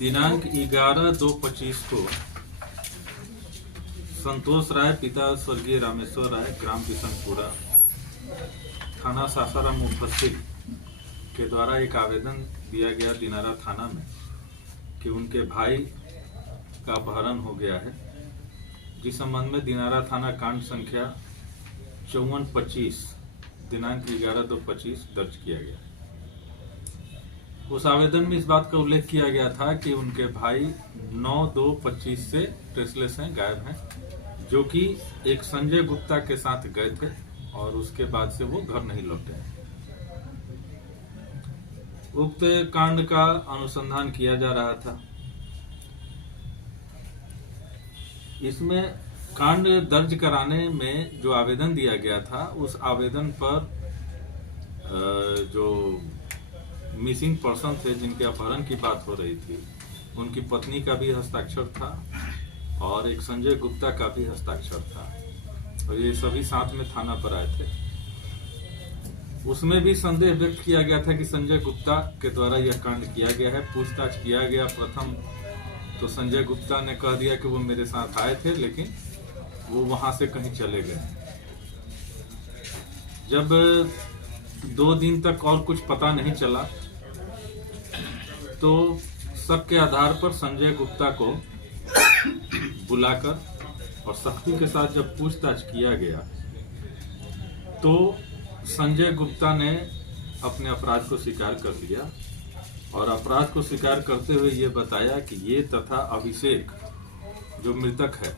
दिनांक 11/2/25 को संतोष राय पिता स्वर्गीय रामेश्वर राय ग्राम बिशनपुरा थाना सासाराम मुफस्सिल के द्वारा एक आवेदन दिया गया दिनारा थाना में कि उनके भाई का अपहरण हो गया है, जिस संबंध में दिनारा थाना कांड संख्या 5425 दिनांक 11/2/25 दर्ज किया गया। उस आवेदन में इस बात का उल्लेख किया गया था कि उनके भाई 9/2/25 से ट्रेसलेस हैं, गायब हैं, जो कि एक संजय गुप्ता के साथ गए थे और उसके बाद से वो घर नहीं लौटे। उक्त कांड का अनुसंधान किया जा रहा था। इसमें कांड दर्ज कराने में जो आवेदन दिया गया था, उस आवेदन पर जो मिसिंग पर्सन थे जिनके अपहरण की बात हो रही थी, उनकी पत्नी का भी हस्ताक्षर था और एक संजय गुप्ता का भी हस्ताक्षर था और ये सभी साथ में थाना पर आए थे। उसमें भी संदेह व्यक्त किया गया था कि संजय गुप्ता के द्वारा यह कांड किया गया है। पूछताछ किया गया। प्रथम तो संजय गुप्ता ने कह दिया कि वो मेरे साथ आए थे, लेकिन वो वहां से कहीं चले गए। जब 2 दिन तक और कुछ पता नहीं चला तो शक के आधार पर संजय गुप्ता को बुलाकर और सख्ती के साथ जब पूछताछ किया गया तो संजय गुप्ता ने अपने अपराध को स्वीकार कर लिया और अपराध को स्वीकार करते हुए ये बताया कि ये तथा अभिषेक जो मृतक है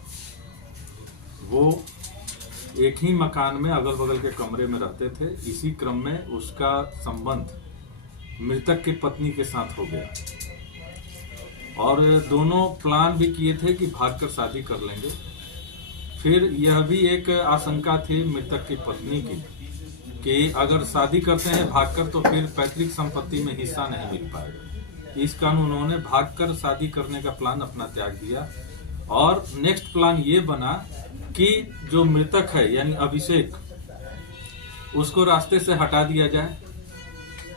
वो एक ही मकान में अगल बगल के कमरे में रहते थे। इसी क्रम में उसका संबंध मृतक की पत्नी के साथ हो गया और दोनों प्लान भी किए थे कि भागकर शादी कर लेंगे। फिर यह भी एक आशंका थी मृतक की पत्नी की कि अगर शादी करते हैं भागकर तो फिर पैतृक संपत्ति में हिस्सा नहीं मिल पाएगा। इस कारण उन्होंने भागकर शादी करने का प्लान अपना त्याग दिया और नेक्स्ट प्लान ये बना कि जो मृतक है यानी अभिषेक, उसको रास्ते से हटा दिया जाए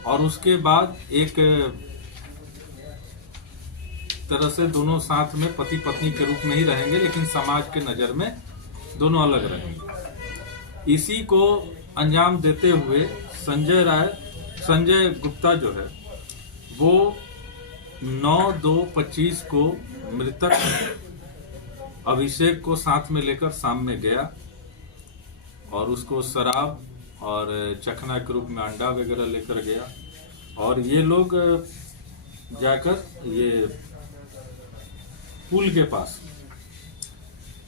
और उसके बाद एक तरह से दोनों साथ में पति पत्नी के रूप में ही रहेंगे, लेकिन समाज के नजर में दोनों अलग रहेंगे। इसी को अंजाम देते हुए संजय गुप्ता जो है वो 9/2/25 को मृतक अभिषेक को साथ में लेकर शाम में गया और उसको शराब और चखना के रूप में अंडा वगैरह लेकर गया और ये लोग जाकर ये पुल के पास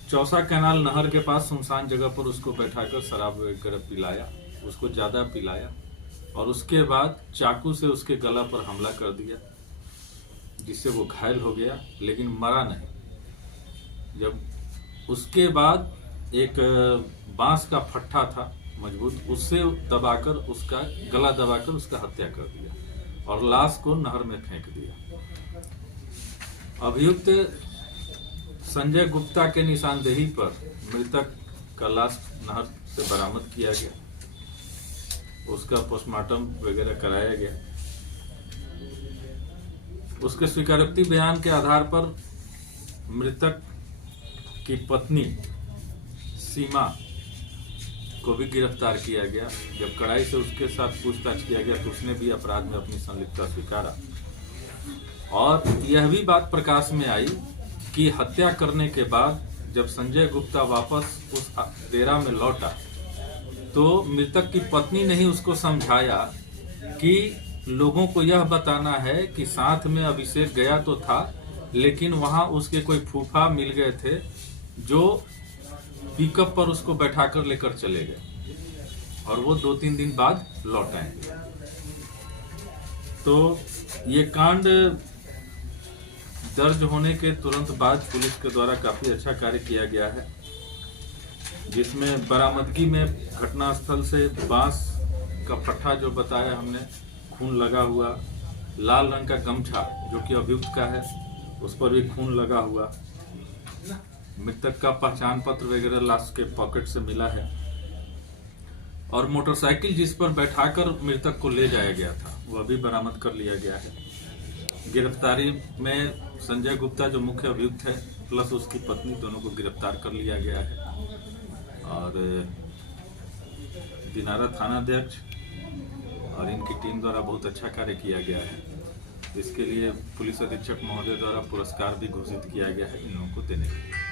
चौसा कैनाल नहर के पास सुनसान जगह पर उसको बैठाकर शराब वगैरह पिलाया, उसको ज्यादा पिलाया और उसके बाद चाकू से उसके गला पर हमला कर दिया, जिससे वो घायल हो गया लेकिन मरा नहीं। जब उसके बाद एक बांस का फट्टा था मजबूत, उससे दबाकर उसका गला दबाकर उसका हत्या कर दिया और लाश को नहर में फेंक दिया। अभियुक्त संजय गुप्ता के निशानदेही पर मृतक का लाश नहर से बरामद किया गया, उसका पोस्टमार्टम वगैरह कराया गया। उसके स्वीकारोक्ति बयान के आधार पर मृतक की पत्नी सीमा को भी गिरफ्तार किया गया। जब कड़ाई से उसके साथ पूछताछ किया गया तो उसने भी अपराध में अपनी संलिप्तता स्वीकारा और यह भी बात प्रकाश में आई कि हत्या करने के बाद जब संजय गुप्ता वापस उस डेरा में लौटा तो मृतक की पत्नी ने ही उसको समझाया कि लोगों को यह बताना है कि साथ में अभिषेक गया तो था, लेकिन वहां उसके कोई फूफा मिल गए थे जो पिकअप पर उसको बैठाकर लेकर चले गए और वो 2-3 दिन बाद लौट आएंगे। तो ये कांड दर्ज होने के तुरंत बाद पुलिस के द्वारा काफी अच्छा कार्य किया गया है, जिसमें बरामदगी में घटनास्थल से बांस का फट्टा जो बताया हमने, खून लगा हुआ, लाल रंग का गमछा जो कि अभियुक्त का है उस पर भी खून लगा हुआ, मृतक का पहचान पत्र वगैरह लाश के पॉकेट से मिला है और मोटरसाइकिल जिस पर बैठाकर मृतक को ले जाया गया था वह भी बरामद कर लिया गया है। गिरफ्तारी में संजय गुप्ता जो मुख्य अभियुक्त है प्लस उसकी पत्नी दोनों को गिरफ्तार कर लिया गया है। और दिनारा थानाध्यक्ष और इनकी टीम द्वारा बहुत अच्छा कार्य किया गया है। इसके लिए पुलिस अधीक्षक महोदय द्वारा पुरस्कार भी घोषित किया गया है इन लोगों को देने के लिए।